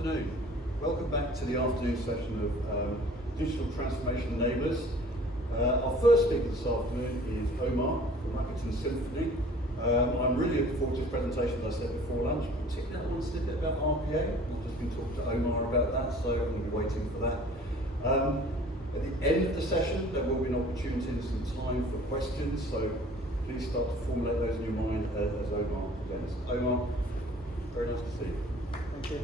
afternoon. Welcome back to the afternoon session of Digital Transformation Enablers. Our first speaker this afternoon is Omar from Rakuten Symphony. I'm really looking forward to his presentation, as I said before lunch. Particularly, I want to say a bit about RPA. I've just been talking to Omar about that, so I'm going to be waiting for that. At the end of the session, there will be an opportunity and some time for questions, so please start to formulate those in your mind as Omar presents. Omar, very nice to see you. Thank you.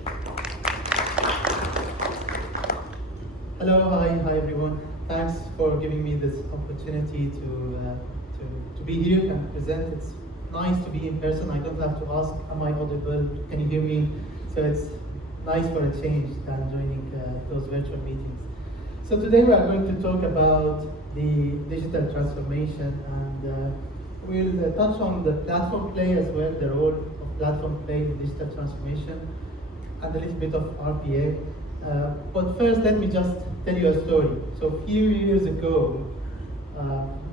Hello, hi everyone. Thanks for giving me this opportunity to be here and present. It's nice to be in person. I don't have to ask, am I audible? Can you hear me? So it's nice for a change than joining those virtual meetings. So today we are going to talk about the digital transformation, and we'll touch on the platform play as well, the role of platform play in digital transformation, and a little bit of RPA. But first, let me just tell you a story. So a few years ago,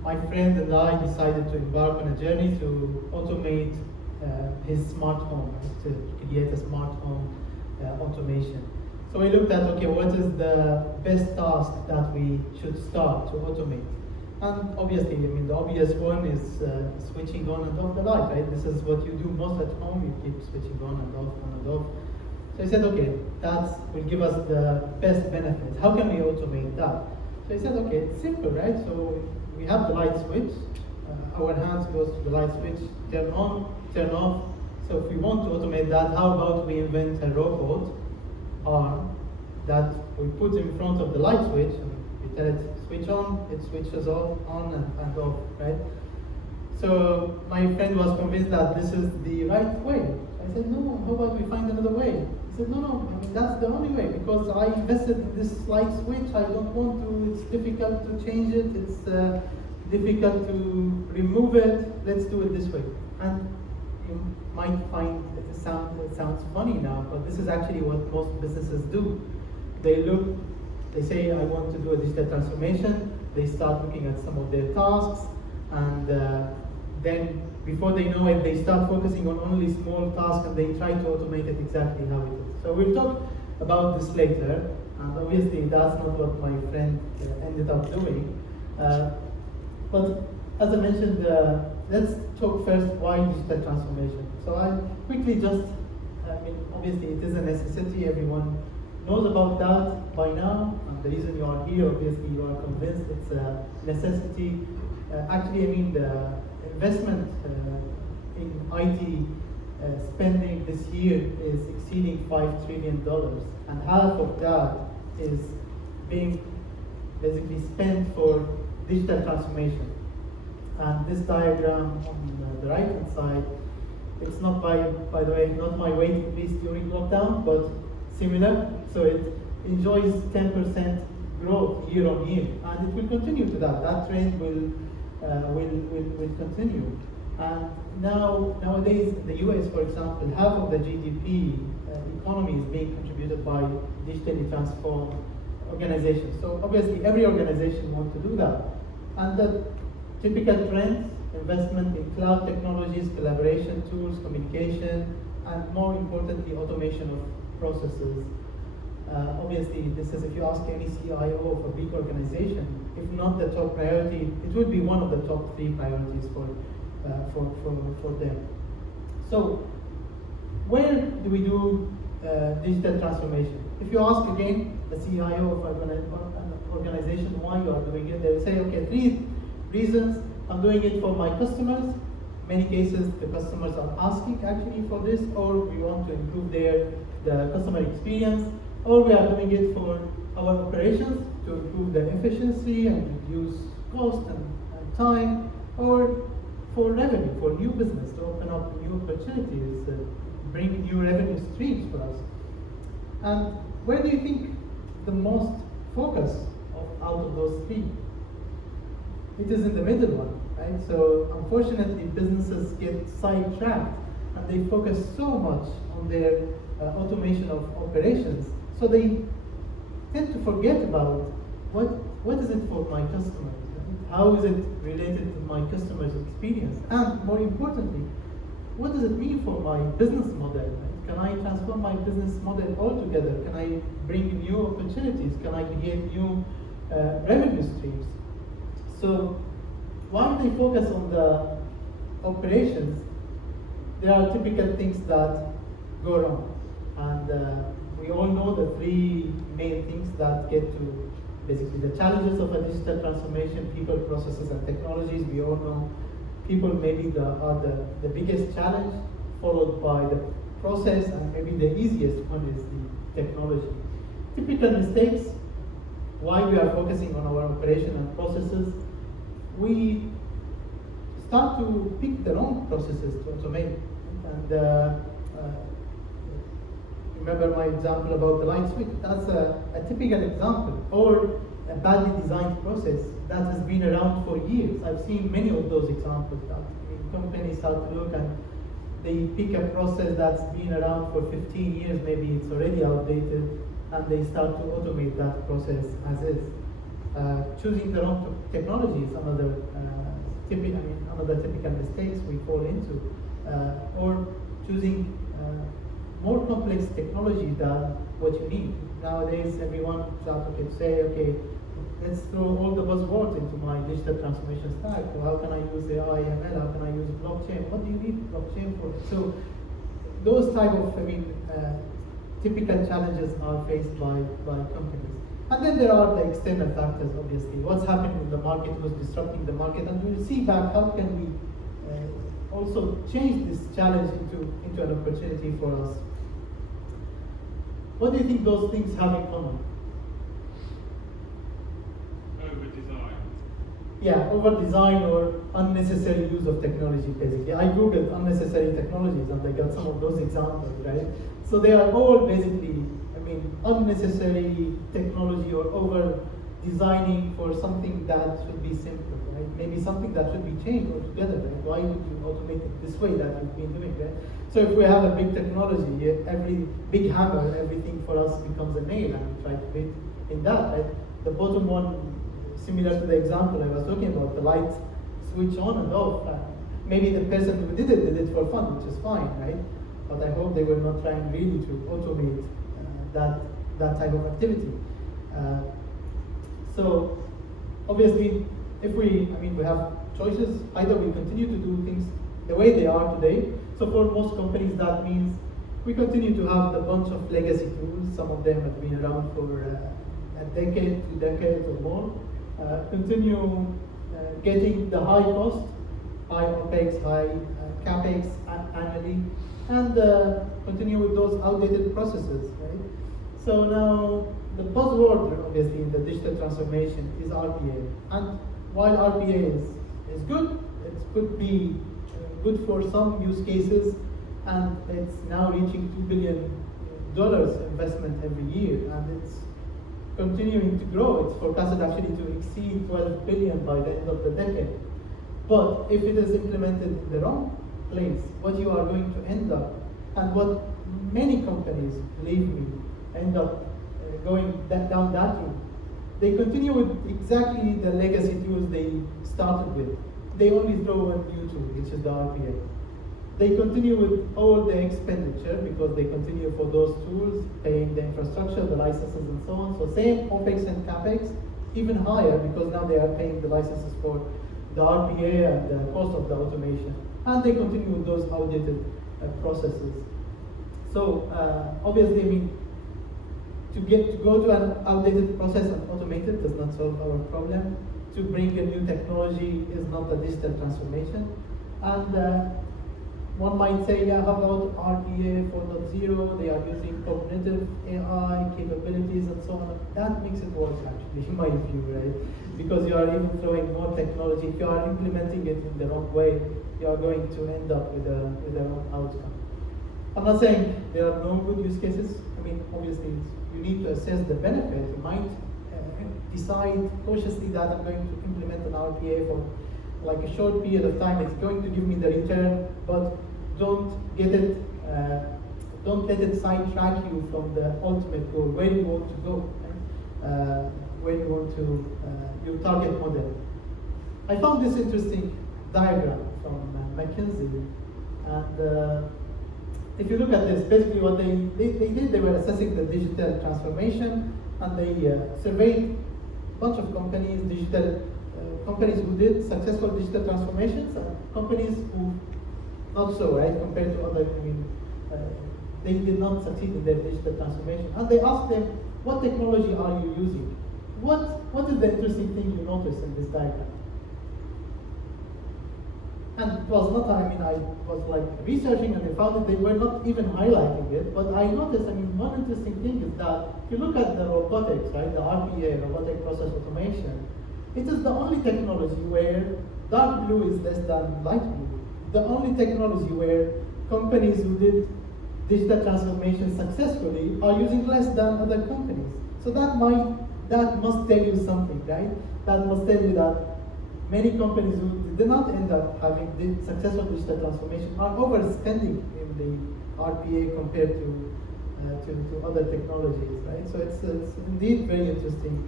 my friend and I decided to embark on a journey to automate his smart home, to create a smart home automation. So we looked at, okay, what is the best task that we should start to automate? And obviously, I mean, the obvious one is switching on and off the light, right? This is what you do most at home, you keep switching on and off. So I said, okay, that will give us the best benefit. How can we automate that? So I said, okay, it's simple, right? So we have the light switch, our hands goes to the light switch, turn on, turn off. So if we want to automate that, how about we invent a robot arm that we put in front of the light switch, and we tell it switch on, it switches off, on and off, right? So my friend was convinced that this is the right way. I said, no, how about we find another way? He said, no, I mean, that's the only way, because I invested in this light switch, I don't want to, it's difficult to change it, it's difficult to remove it, let's do it this way. And you might find it sounds funny now, but this is actually what most businesses do. They say, I want to do a digital transformation, they start looking at some of their tasks, and then before they know it, they start focusing on only small tasks and they try to automate it exactly how it is. So we'll talk about this later, and obviously that's not what my friend ended up doing. But as I mentioned, let's talk first why digital transformation. So I'll quickly just, obviously it is a necessity, everyone knows about that by now, and the reason you are here, obviously you are convinced it's a necessity. The investment in IT spending this year is exceeding $5 trillion, and half of that is being basically spent for digital transformation. And this diagram on the right-hand side, it's not by the way, not my weight, at least during lockdown, but similar. So it enjoys 10% growth year on year, and it will continue to that. That trend will continue. And nowadays in the US, for example, half of the GDP economy is being contributed by digitally transformed organizations. So obviously every organization wants to do that. And the typical trends, investment in cloud technologies, collaboration tools, communication, and more importantly, automation of processes. Obviously, this is, if you ask any CIO of a big organization, if not the top priority, it would be one of the top 3 priorities for them. So, where do we do digital transformation? If you ask again the CIO of an organization why you are doing it, they will say, okay, 3 reasons. I'm doing it for my customers. Many cases, the customers are asking actually for this, or we want to improve the customer experience, or we are doing it for our operations to improve the efficiency and reduce cost and time, or for revenue, for new business, to open up new opportunities, bring new revenue streams for us. And where do you think the most focus out of those 3? It is in the middle one, right? So unfortunately, businesses get sidetracked and they focus so much on their automation of operations. So they tend to forget about what is it for my customers? How is it related to my customer's experience? And more importantly, what does it mean for my business model? Right? Can I transform my business model altogether? Can I bring new opportunities? Can I create new revenue streams? So while they focus on the operations, there are typical things that go wrong. And we all know the three main things that get to basically the challenges of a digital transformation: people, processes, and technologies. We all know people maybe are the biggest challenge, followed by the process, and maybe the easiest one is the technology. Typical mistakes, while we are focusing on our operation and processes, we start to pick the wrong processes to automate. And remember my example about the light switch? That's a typical example. Or a badly designed process that has been around for years. I've seen many of those examples that companies start to look and they pick a process that's been around for 15 years, maybe it's already outdated, and they start to automate that process as is. Choosing the wrong technology is another typical mistakes we fall into. Or choosing more complex technology than what you need. Nowadays, everyone can say, okay, let's throw all the buzzwords into my digital transformation stack. So how can I use AI, ML? How can I use blockchain? What do you need blockchain for? So those type of, typical challenges are faced by companies. And then there are the external factors, obviously. What's happening in the market, who's disrupting the market, and we'll see back how can we also change this challenge into an opportunity for us. What do you think those things have in common? Over-design. Yeah, over-design or unnecessary use of technology, basically. I googled unnecessary technologies and I got some of those examples, right? So they are all basically, unnecessary technology or over-designing for something that should be simple, right? Maybe something that should be changed altogether, right? Why would you automate it this way that you've been doing, right? So if we have a big technology, every big hammer, everything for us becomes a nail, and we try to fit in that, right? The bottom one, similar to the example I was talking about, the light switch on and off. Maybe the person who did it for fun, which is fine, right? But I hope they were not trying really to automate that type of activity. So obviously, if we have choices. Either we continue to do things the way they are today. So for most companies, that means we continue to have a bunch of legacy tools. Some of them have been around for a decade, 2 decades or more. Continue getting the high cost, high OPEX, high CAPEX annually, and continue with those outdated processes, right? So now, the buzzword, obviously, in the digital transformation is RPA. And while RPA is good, it could be good for some use cases, and it's now reaching $2 billion investment every year, and it's continuing to grow. It's forecasted actually to exceed 12 billion by the end of the decade. But if it is implemented in the wrong place, what you are going to end up, and what many companies, believe me, end up going down that route, they continue with exactly the legacy tools they started with. They only throw one new tool, which is the RPA. They continue with all the expenditure because they continue for those tools, paying the infrastructure, the licenses, and so on. So same OPEX and CAPEX, even higher because now they are paying the licenses for the RPA and the cost of the automation. And they continue with those outdated processes. So obviously, to go to an outdated process and automate it does not solve our problem. To bring a new technology is not a digital transformation. And one might say, yeah, how about RPA 4.0? They are using cognitive AI capabilities and so on. That makes it worse, actually, in my view, right? Because you are even throwing more technology. If you are implementing it in the wrong way, you are going to end up with a wrong outcome. I'm not saying there are no good use cases. Obviously, you need to assess the benefit. You might decide cautiously that I'm going to implement an RPA for like a short period of time. It's going to give me the return, but don't let it sidetrack you from the ultimate goal, where you want to go, right? Where you want to, your target model. I found this interesting diagram from McKinsey, and if you look at this, basically what they did, they were assessing the digital transformation, and they surveyed a bunch of companies, companies who did successful digital transformations, and companies who not so, right, compared to other, they did not succeed in their digital transformation. And they asked them, what technology are you using? What is the interesting thing you notice in this diagram? And it was not, I was like researching and I found that they were not even highlighting it, but I noticed, one interesting thing is that if you look at the robotics, right, the RPA, robotic process automation, it is the only technology where dark blue is less than light blue. The only technology where companies who did digital transformation successfully are using less than other companies. So that must tell you something, right? That must tell you that many companies who did not end up having successful digital transformation are overspending in the RPA compared to other technologies, right? So it's indeed very interesting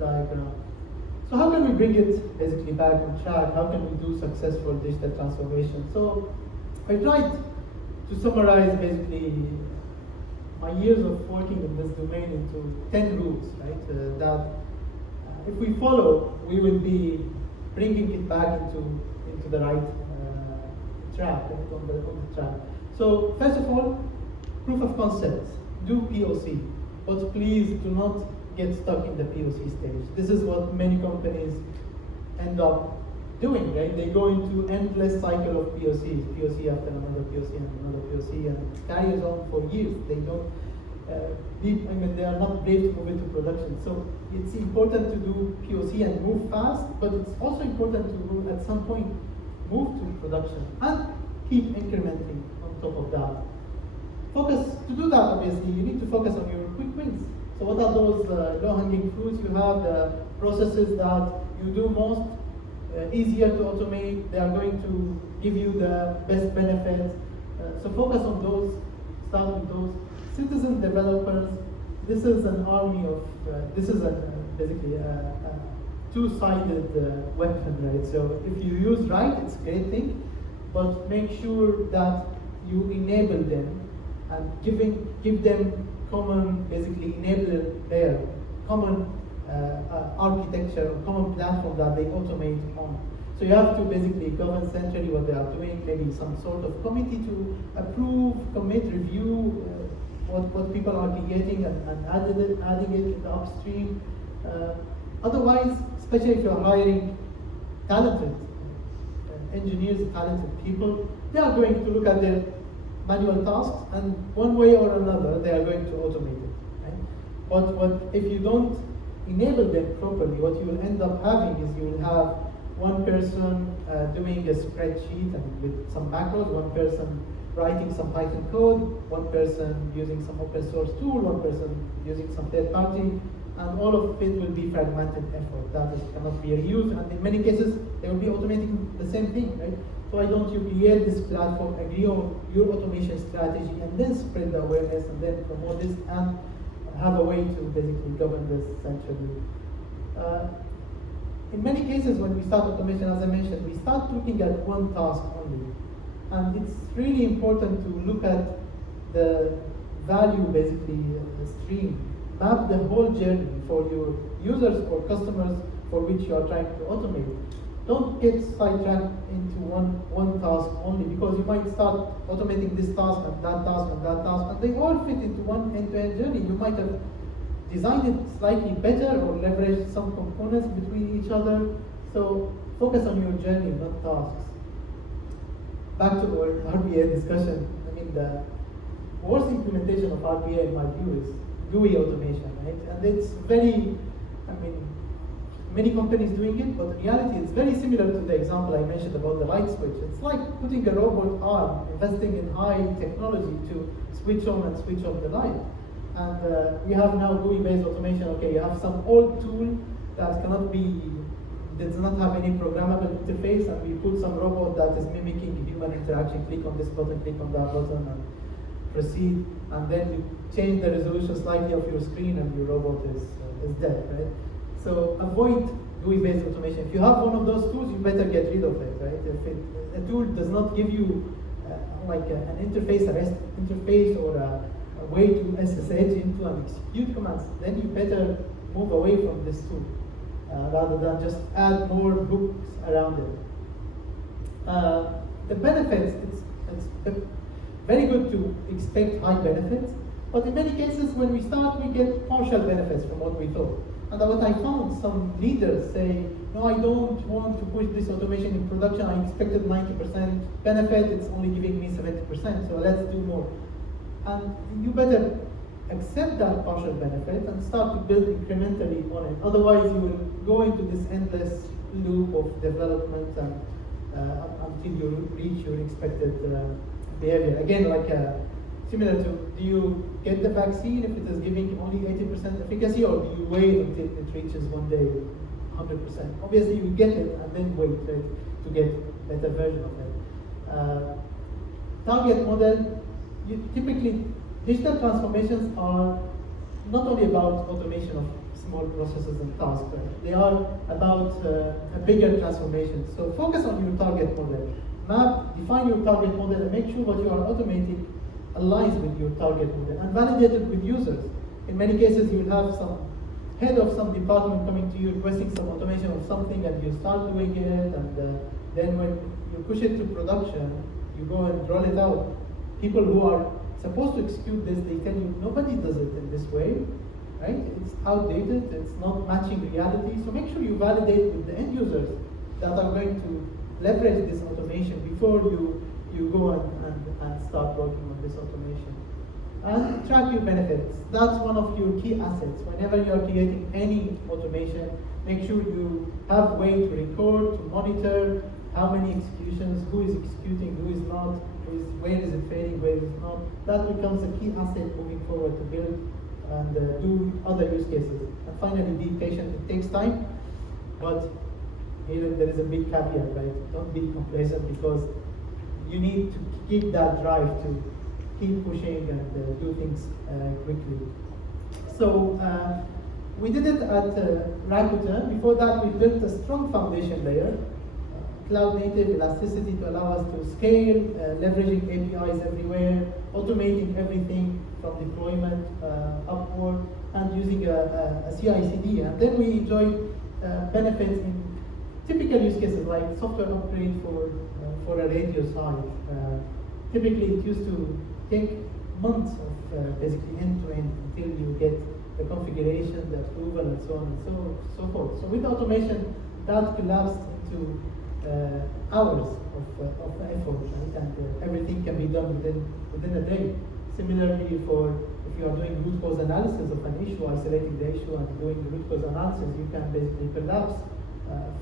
diagram. So how can we bring it basically back on track? How can we do successful digital transformation? So I tried to summarize basically my years of working in this domain into 10 rules, right? That if we follow, we will be bringing it back into the right track, on the track. So first of all, proof of concept. Do POC, but please do not get stuck in the POC stage. This is what many companies end up doing, right? They go into endless cycle of POCs, POC after another POC and another POC, and it carries on for years. They don't, they are not brave to move into production. So it's important to do POC and move fast, but it's also important to, at some point, move to production and keep incrementing on top of that. To do that, obviously, you need to focus on your quick wins. So what are those low-hanging fruits? You have the processes that you do most, easier to automate. They are going to give you the best benefits. So focus on those, start with those. Citizen developers, this is an army of, this is basically a two-sided weapon, right? So if you use right, it's a great thing, but make sure that you enable them and give them common, basically enable their common architecture, common platform that they automate on. So you have to basically govern centrally what they are doing, maybe some sort of committee to approve, commit, review what people are creating and adding it in the upstream. Otherwise, especially if you're hiring talented engineers, talented people, they are going to look at their manual tasks, and one way or another, they are going to automate it. Right? But if you don't enable them properly, what you will end up having is you will have one person doing a spreadsheet and with some macros, one person writing some Python code, one person using some open source tool, one person using some third party, and all of it will be fragmented effort that cannot be reused, and in many cases they will be automating the same thing, right? So why don't you create this platform, agree on your automation strategy, and then spread the awareness and then promote this and have a way to basically govern this centrally. In many cases when we start automation, as I mentioned, we start looking at one task only. And it's really important to look at the value basically stream. Map the whole journey for your users or customers for which you are trying to automate. Don't get sidetracked into one task only, because you might start automating this task and that task and that task, and they all fit into one end-to-end journey. You might have designed it slightly better or leveraged some components between each other. So focus on your journey, not tasks. Back to our RPA discussion. The worst implementation of RPA in my view is GUI automation, right? And it's very, many companies doing it, but in reality it's very similar to the example I mentioned about the light switch. It's like putting a robot arm, investing in high technology to switch on and switch off the light. And we have now GUI-based automation. Okay, you have some old tool that does not have any programmable interface, and we put some robot that is mimicking human interaction. Click on this button, click on that button, and proceed. And then you change the resolution slightly of your screen, and your robot is dead, right? So avoid GUI-based automation. If you have one of those tools, you better get rid of it, right? If a tool does not give you like an interface, a REST interface, or a way to SSH into and execute commands, then you better move away from this tool rather than just add more hooks around it. The benefits, it's very good to expect high benefits, but in many cases when we start, we get partial benefits from what we thought. And what I found, some leaders say, no, I don't want to push this automation in production. I expected 90% benefit, it's only giving me 70%, so let's do more. And you better accept that partial benefit and start to build incrementally on it. Otherwise, you will go into this endless loop of development and, until you reach your expected behavior. Again, like similar to, do you get the vaccine if it is giving only 80% efficacy, or do you wait until it reaches one day 100%? Obviously, you get it and then wait, right, to get better version of it. Target model. Typically, digital transformations are not only about automation of small processes and tasks, right? They are about a bigger transformation. So focus on your target model. Define your target model and make sure what you are automating aligns with your target model and validate it with users. In many cases, you will have some head of some department coming to you requesting some automation of something, and you start doing it, and then when you push it to production, you go and roll it out. People who are supposed to execute this, they tell you nobody does it in this way, right? It's outdated, it's not matching reality. So make sure you validate with the end users that are going to leverage this automation before you go and start working on this automation. And track your benefits. That's one of your key assets. Whenever you are creating any automation, make sure you have a way to record, to monitor how many executions, who is executing, who is not, where is it failing, where is it not. That becomes a key asset moving forward to build and do other use cases. And finally, be patient. It takes time, but here there is a big caveat, right? Don't be complacent, because you need to keep that drive to keep pushing and do things quickly. So we did it at Rakuten. Before that, we built a strong foundation layer, cloud native elasticity to allow us to scale, leveraging APIs everywhere, automating everything from deployment upward, and using a CI/CD. And then we enjoy benefits in typical use cases like software upgrade for a radio site. Typically, it used to take months of basically end-to-end until you get the configuration, the approval, and so on and so forth. So with automation, that collapsed into hours of effort, right? And everything can be done within a day. Similarly, for if you are doing root cause analysis of an issue, isolating the issue and doing the root cause analysis, you can basically collapse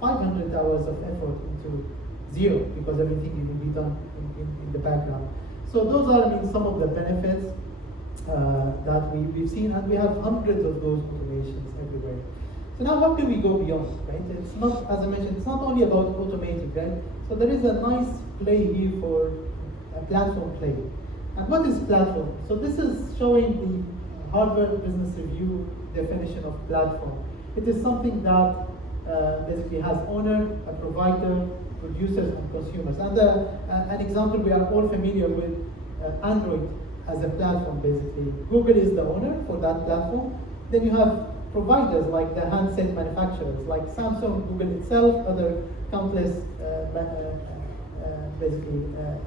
500 hours of effort into zero, because everything will be done in the background. So those are some of the benefits that we've seen, and we have hundreds of those automations everywhere. So now how can we go beyond, right? It's not, as I mentioned, it's not only about automating, right? So there is a nice play here for a platform play. And what is platform? So this is showing the Harvard Business Review definition of platform. It is something that basically has owner, a provider, producers, and consumers. And an example, we are all familiar with Android as a platform, basically. Google is the owner for that platform. Then you have providers like the handset manufacturers, like Samsung, Google itself, other countless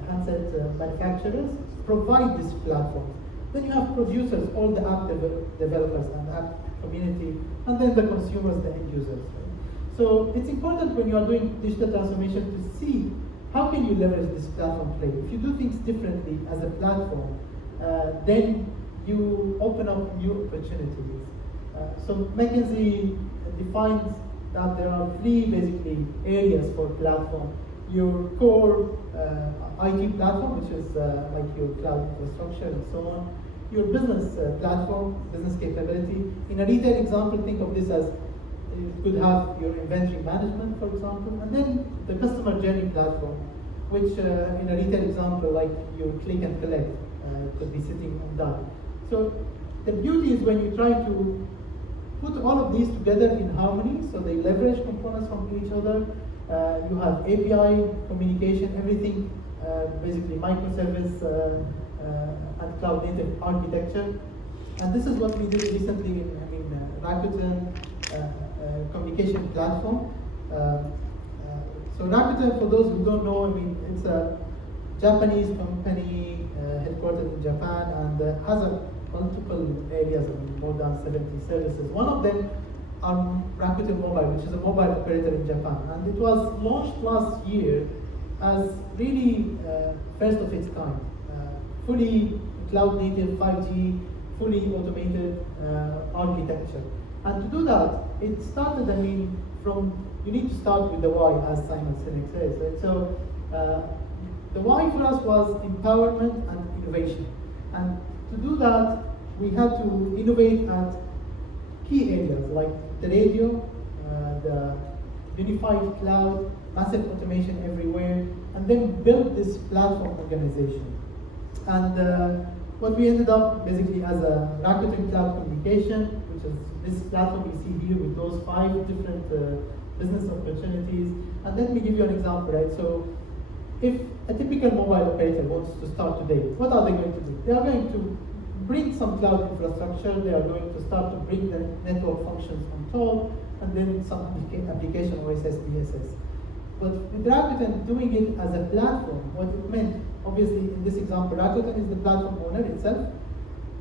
handset manufacturers provide this platform. Then you have producers, all the app developers and app community, and then the consumers, the end users. Right? So it's important when you are doing digital transformation to see how can you leverage this platform play. If you do things differently as a platform, then you open up new opportunities. So McKinsey defines that there are three basically areas for platform. Your core IT platform, which is like your cloud infrastructure and so on. Your business platform, business capability. In a retail example, think of this as you could have your inventory management, for example, and then the customer journey platform, which in a retail example, like your click and collect, could be sitting on that. So the beauty is when you try to put all of these together in harmony, so they leverage components from each other. You have API communication, everything basically microservice and cloud native architecture. And this is what we did recently in Rakuten communication platform. So Rakuten, for those who don't know, it's a Japanese company headquartered in Japan and has multiple areas, more than 70 services. One of them are Rakuten Mobile, which is a mobile operator in Japan. And it was launched last year as really first of its kind. Fully cloud native 5G, fully automated architecture. And to do that, it started, you need to start with the why, as Simon Sinek says. Right? So the why for us was empowerment and innovation. And to do that, we had to innovate at key areas like the radio, the unified cloud, massive automation everywhere, and then build this platform organization. And what we ended up basically as a Rakuten Cloud Communication, which is this platform you see here with those 5 different business opportunities. And let me give you an example, right? So if a typical mobile operator wants to start today, what are they going to do? They are going to bring some cloud infrastructure, they are going to start to bring the network functions on top, and then some application OSS, BSS. But with Rakuten doing it as a platform, what it meant, obviously in this example, Rakuten is the platform owner itself,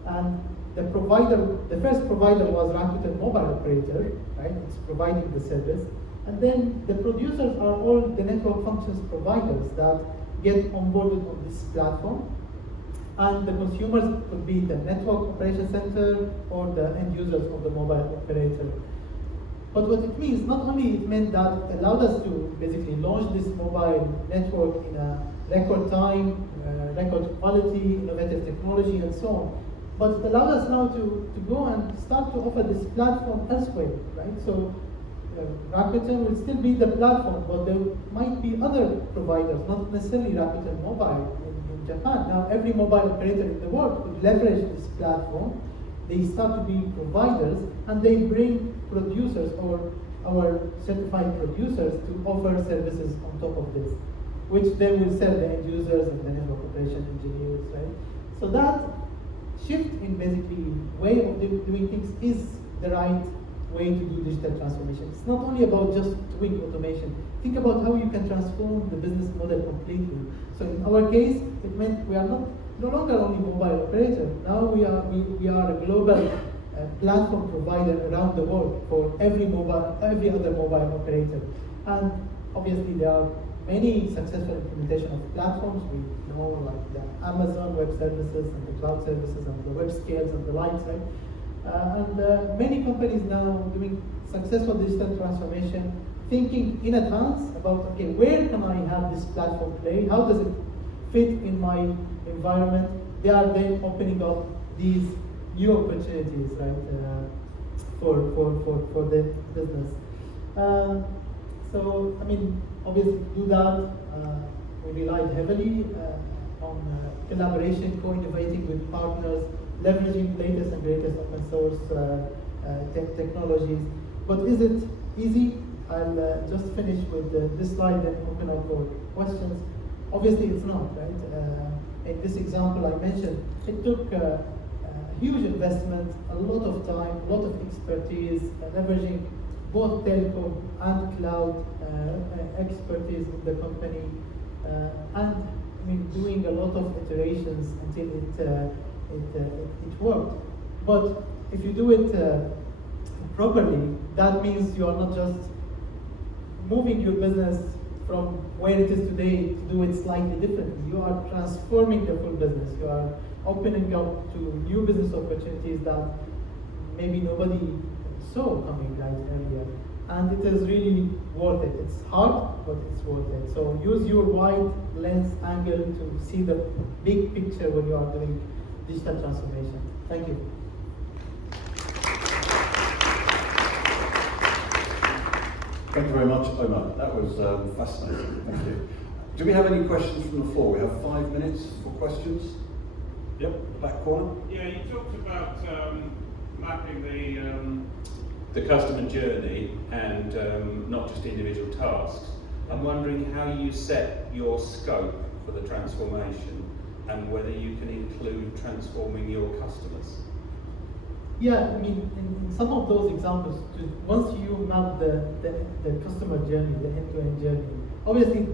and the provider, the first provider was Rakuten Mobile Operator, right? It's providing the service. And then the producers are all the network functions providers that get onboarded on this platform. And the consumers could be the network operation center or the end users of the mobile operator. But what it means, not only it meant that it allowed us to basically launch this mobile network in a record time, record quality, innovative technology, and so on. But it allowed us now to go and start to offer this platform elsewhere, right? So Rakuten will still be the platform, but there might be other providers, not necessarily Rakuten Mobile in Japan. Now every mobile operator in the world could leverage this platform. They start to be providers, and they bring producers or our certified producers to offer services on top of this, which then will sell the end users and the network operation engineers, right? So that shift in basically way of doing things is the right way to do digital transformation. It's not only about just doing automation. Think about how you can transform the business model completely. So in our case, it meant we are no longer only mobile operator. Now we are a global platform provider around the world for every other mobile operator. And obviously there are many successful implementation of platforms. We know like the Amazon Web Services and the cloud services and the web scales and the likes, right? And many companies now doing successful digital transformation, thinking in advance about, okay, where can I have this platform play? How does it fit in my environment? They are then opening up these new opportunities, right, for the business. So, obviously to do that, we relied heavily on collaboration, co-innovating with partners, leveraging latest and greatest open source technologies. But is it easy? I'll just finish with this slide and open up for questions. Obviously it's not, right? In this example I mentioned, it took a huge investment, a lot of time, a lot of expertise, leveraging both telco and cloud expertise in the company, and doing a lot of iterations until it worked. But if you do it properly, that means you are not just moving your business from where it is today to do it slightly differently. You are transforming the full business. You are opening up to new business opportunities that maybe nobody saw coming right earlier. And it is really worth it. It's hard, but it's worth it. So use your wide lens angle to see the big picture when you are doing digital transformation. Thank you. Thank you very much, Omar. That was fascinating. Thank you. Do we have any questions from the floor? We have 5 minutes for questions. Yep, back corner. Yeah, you talked about mapping the customer journey and not just individual tasks. I'm wondering how you set your scope for the transformation, and whether you can include transforming your customers. Yeah, I mean, in some of those examples, once you map the customer journey, the end-to-end journey, obviously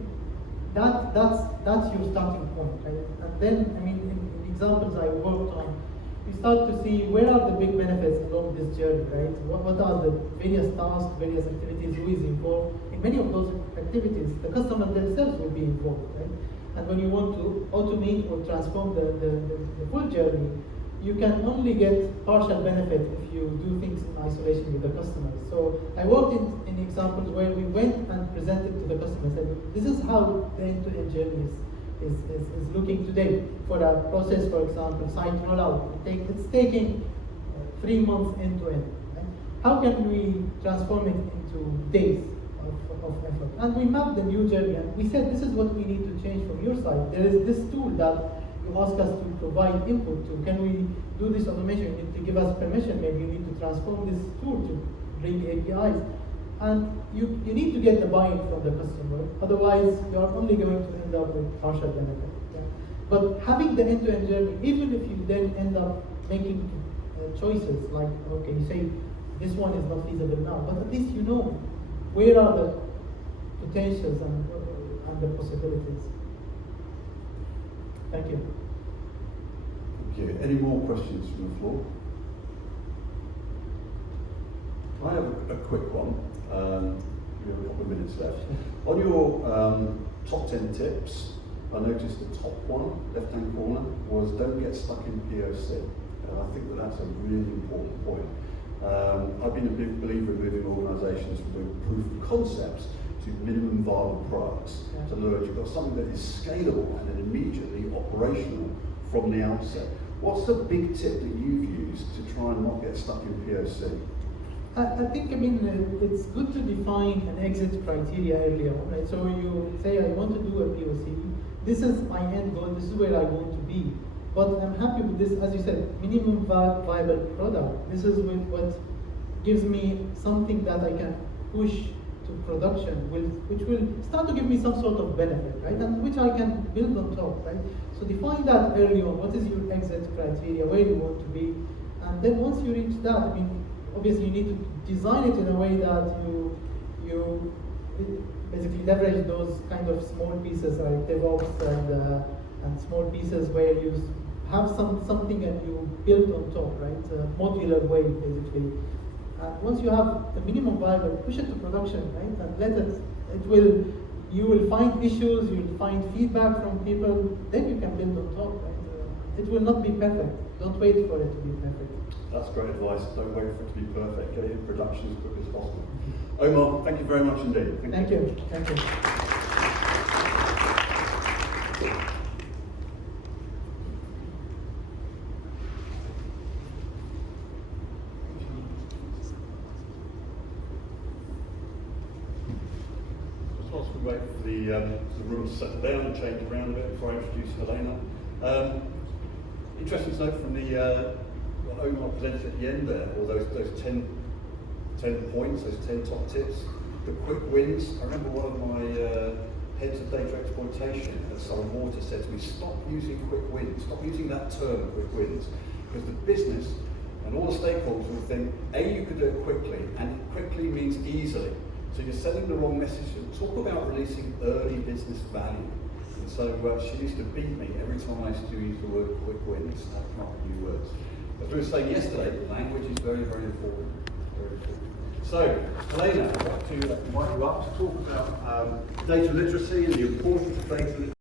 that's your starting point, right? And then, I mean, in examples I worked on, you start to see where are the big benefits along this journey, right? What are the various tasks, various activities, who is involved? In many of those activities, the customers themselves will be involved, right? And when you want to automate or transform the full journey, you can only get partial benefit if you do things in isolation with the customers. So I worked in examples where we went and presented to the customers and said, this is how the end-to-end journey is looking today. For a process, for example, site rollout, it's taking 3 months end-to-end. Right? How can we transform it into days of effort? And we mapped the new journey and we said, this is what we need to change from your side. There is this tool that you ask us to provide input to. Can we do this automation? You need to give us permission. Maybe you need to transform this tool to bring APIs. And you need to get the buy-in from the customer. Otherwise, you are only going to end up with partial benefit. Yeah. But having the end-to-end journey, even if you then end up making choices like, okay, you say this one is not feasible now, but at least you know where are the potentials and the possibilities. Thank you. Thank you. Any more questions from the floor? I have a quick one. We have a couple of minutes left. On your top 10 tips, I noticed the top one, left-hand corner, was don't get stuck in POC. And I think that's a really important point. I've been a big believer in moving organisations from doing proof of concepts to minimum viable products. So in other words, you've got something that is scalable and then immediately operational from the outset. What's the big tip that you've used to try and not get stuck in POC? I think, I mean, it's good to define an exit criteria early on, right? So you say, I want to do a POC. This is my end goal. This is where I want to be. But I'm happy with this, as you said, minimum viable product. This is what gives me something that I can push to production, which will start to give me some sort of benefit, right? And which I can build on top, right? So define that early on. What is your exit criteria? Where you want to be? And then once you reach that, I mean, obviously you need to design it in a way that you basically leverage those kind of small pieces like DevOps and small pieces where you have something and you build on top, right? A modular way, basically. Once you have the minimum viable, push it to production, right? And let it, you will find issues, you will find feedback from people, then you can build on top, right? It will not be perfect. Don't wait for it to be perfect. That's great advice. Don't wait for it to be perfect. Get it in production as quick as possible. Omar, thank you very much indeed. Thank you. Thank you. Just whilst we wait for the room to settle down and change around a bit before I introduce Helena. Interesting to note from what Omar presented at the end there, all those 10 points, those 10 top tips, the quick wins. I remember one of my heads of data exploitation at Southern Water said to me, stop using quick wins, stop using that term, quick wins, because the business and all the stakeholders will think, A, you could do it quickly, and quickly means easily. So you're sending the wrong message. Talk about releasing early business value. And so she used to beat me every time I used to use the word quick wins. That's not new words. As we were saying yesterday, language is very, very important. Very important. So, Helena, I'd like to invite you up to talk about data literacy and the importance of data literacy.